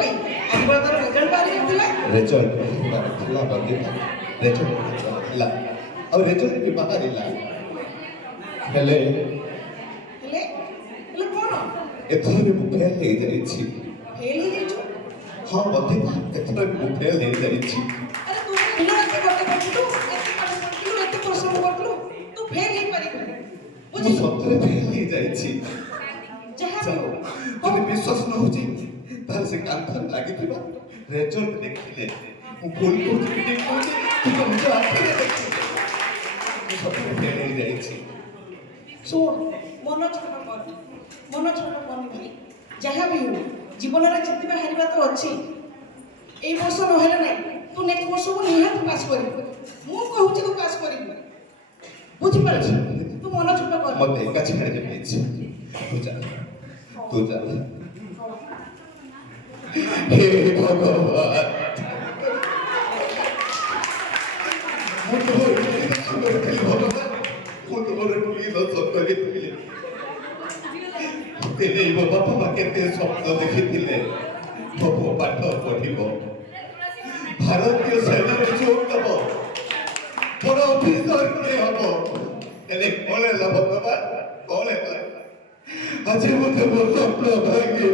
ପାଇଁ ଆଜି ବଡ଼ ତାର ରେଜଲ୍ଟ ବାହାରି ଥିଲା ରେଜଲ୍ଟ ଥିଲା ବନ୍ଦିଲା ରେଜଲ୍ଟ ଥିଲା ଆଉ ରେଜଲ୍ଟ ବି ବାହାରିଲା ହେଲେ ହେଲେ ହେଲେ କ'ଣ ଏଥର ମୁଁ ଫେଲ୍ ହେଇଯାଇଛି। ଫେଲ୍ ହେଇଯାଇଛୁ? ହଁ ବନ୍ଦିଲା ଏଥର ମୁଁ ଫେଲ୍ ହେଇଯାଇଛି। ଆରେ ତୁ ଦିନ ରାତି ଗୋଟେ କରୁଥିଲୁ ଏତେ ପାଠ ପଢ଼ିଥିଲୁ ଏତେ ପରିଶ୍ରମ କରୁଥିଲୁ ତୁ ଫେଲ୍ ହେଇପାରିବୁନି ମୁଁ ସତରେ ଫେଲ୍ ହେଇଯାଇଛି। ଯାହା ବି ହଉ ଯଦି ବିଶ୍ୱାସ ନ ହେଉଛି ତାହେଲେ ସେ କାନ୍ଥରେ ଲାଗିଥିବା ରେଜଲ୍ଟ ଦେଖିଲେ ମୁଁ ଭୁଲ କହୁଛି କି ଠିକ୍ କହୁଛି ତୁ ତ ନିଜ ଆଖିରେ ଦେଖିଲେ ମୁଁ ସତରେ ଫେଲ୍ ହେଇଯାଇଛି। ଶୁଣ ମନ ଛୋଟ କରନି ଭାଇ ଯାହା ବି ହଉ ଜୀବନରେ ଜିତିବା ହାରିବା ତ ଅଛି ଏଇ ବର୍ଷ ନହେଲେ ନାହିଁ ତୁ ନେକ୍ସଟ ବର୍ଷକୁ ନିହାତି ପାସ୍ କରିବୁ ମୁଁ କହୁଛି ତୁ ପାସ୍ କରିବୁ ବୁଝିପାରୁଛୁ ତୁ ମନ ଛୋଟ କର ମତେ ଏକା ଛାଡ଼ିଦେବେ ପ୍ଲିଜ୍ ତୁ ଯା ହେ ଭଗବାନ ମୁଁ ତୁମର କି ଦୋଷ କରିଥିଲି ତେବେ ମୋ ବାପା ମା କେତେ ସ୍ୱପ୍ନ ଦେଖିଥିଲେ ମୋ ପୁଅ ପାଠ ପଢ଼ିବ ଭାରତୀୟ ସେନାରେ ଯୋଗ ଦେବ ବଡ଼ ଅଫିସର ହବ ହେଲେ କ'ଣ ହେଲା ଭଗବାନ କ'ଣ ହେଲା ଆଜି ମୋତେ ମୋ ସ୍ୱପ୍ନ ଭାଙ୍ଗି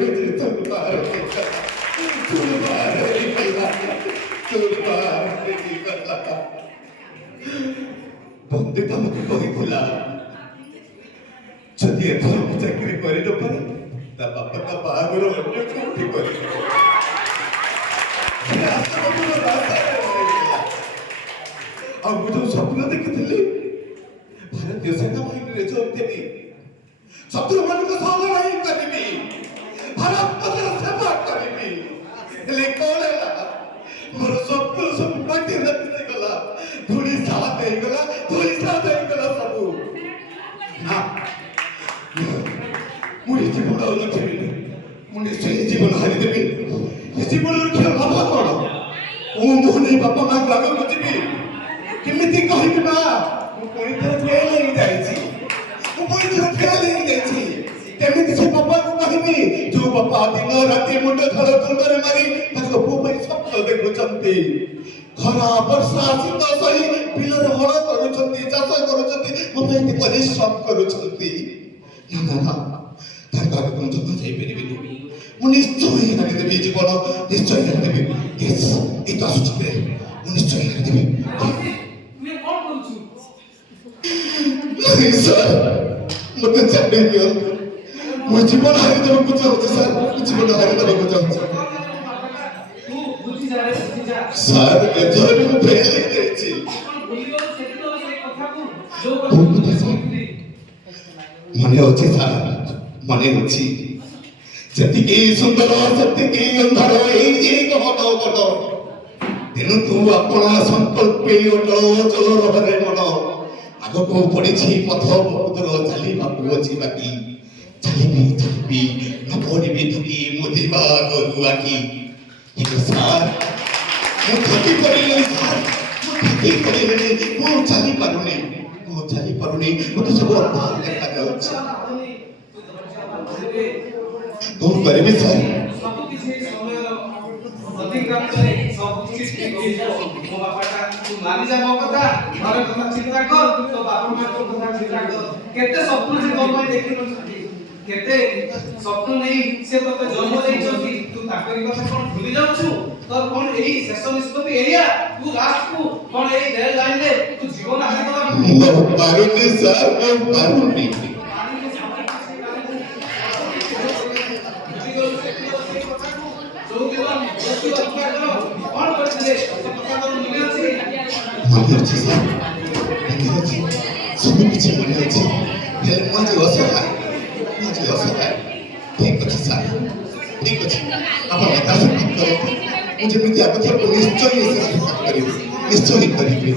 ବନ୍ଦିତା ମୋତେ କହିଥିଲା ଯଦି ଏଥର ମୁଁ ଚାକିରି କରିନପାରେ ତା ବାପା ତା ବାହାଘର ଅନ୍ୟ କୋଉଠି କରିବେ ଆଉ ମୁଁ ଯୋଉ ସ୍ୱପ୍ନ ଦେଖିଥିଲି ଭାରତୀୟ ସେନାବାହିନୀରେ ଯୋଗ ଦେବି ଶତ୍ରୁମାନଙ୍କ ସହ ଲଢ଼ାଇ କରିବି ଭାରତର ସେବା କରିବି ହେଲେ କ'ଣ ହେଲା ମୋର ସ୍ୱପ୍ନ ସବୁ ମାଟିରେ ମିଶିଗଲା ଧୂଳି ସାତ ହେଇଗଲା ସବୁ ନା ମୁଁ ଏ ଜୀବନ ଆଉ ରଖିବିନି ମୁଁ ନିଶ୍ଚୟ ଏ ଜୀବନ ହାରିଦେବି ଏ ଜୀବନ ରଖିବା ଲାଭ କ'ଣ ମୁଁ ନେଇ ବାପା ମାଆଙ୍କୁ ଆଗକୁ ଯିବି କେମିତି କହିବି ମା ମୁଁ ପୁଣି ଥରେ ଫେଲ୍ ହେଇଯାଇଛି କେମିତି ସେ ବାପାକୁ କହିବି ଯୋଉ ବାପା ଦିନ ରାତି ମୁଣ୍ଡ ଝାଳ ତୁଣ୍ଡରେ ମାରି ତାଙ୍କ ପୁଅ ପାଇଁ ସ୍ୱପ୍ନ ଦେଖୁଛନ୍ତି ଖରା ବର୍ଷା ଶୀତ ସହି ବିଲରେ ହଳ କରୁଛନ୍ତି ଚାଷ କରୁଛନ୍ତି ମୋ ପାଇଁ ଏତେ ପରିଶ୍ରମ କରୁଛନ୍ତି ନା ତାଙ୍କ ଆଗକୁ ମୁଁ ଜମା ଯାଇପାରିବିନି ମୁଁ ନିଶ୍ଚୟ ହାରିଦେବି ଜୀବନ ନିଶ୍ଚୟ ହାରିଦେବି ଏଇ ତ ଆସୁଛି ମୁଁ ନିଶ୍ଚୟ ହାରିଦେବି नहीं सर मत छाड़ी दियो मु जीवन हारि देबो चाहूँ सर जीवन हारि देबो चाहूँ तू बुझी जा सर एथर मु फेल हो जाईछि भूलियो सेति तो से कथा को जो कथा मने होछि सर मने होछि जतिके सुंदर जतिके अंधार एई जे कहतो बडो तेनु तू अपना संकल्पे अटल चलो रहरे मन आगको पड़िछि पथ बहुदूर चालिबाकू अछि बाकी चालिबी न पड़िबि थकी मुदिबा गरु आकी କିନ୍ତୁ ସାର୍ ମୁଁ ଥକି ପଡ଼ିଲି ସାର୍ ମୁଁ ଥକି ପଡ଼ିଲି ମୁଁ ଚାଲିପାରୁନି ମୋତେ ସବୁ ଅଧା ଦେଖାଯାଉଛି କ'ଣ କରିବି ସାର୍ ସବୁ କିଛି ସମୟ ଅଧିକାଂଶରେ ସବୁ କିଛି ଠିକ୍ ହେଇଯିବ ମୋ ବାପାଟା ତୁ ମାନି ଯା ମୋ କଥା ଘର କଥା ଚିନ୍ତା କର ତୋ ବାପା ମାଙ୍କ କଥା ଚିନ୍ତା କର କେତେ ସ୍ୱପ୍ନ ସେ ତୋ ପାଇଁ ଦେଖିଛନ୍ତି କେତେ ସ୍ୱପ୍ନ ନେଇ ସେ ତୋତେ ଜନ୍ମ ଦେଇଛନ୍ତି ତୁ ତାଙ୍କରି କଥା କ'ଣ ଭୁଲି ଯାଉଛୁ ତୋର କ'ଣ ଏଇ ଶେଷ ନିଷ୍ପତ୍ତି ଏଇଆ ତୁ ଲାଷ୍ଟକୁ କ'ଣ ଏଇ ରେଳ ଲାଇନରେ ତୁ ଜୀବନ ହାରିଦେବା ପାରୁନି ସାର୍ ମୁଁ ପାରୁନି मने अच्छी सर मने अच्छी सब कुछ मने अच्छी हेले मुझे असहाय ठीक अच्छी सर ठीक अच्छी आप आकाश करो मुझे मिथ्या कथा को निश्चय से करिए निश्चय करिए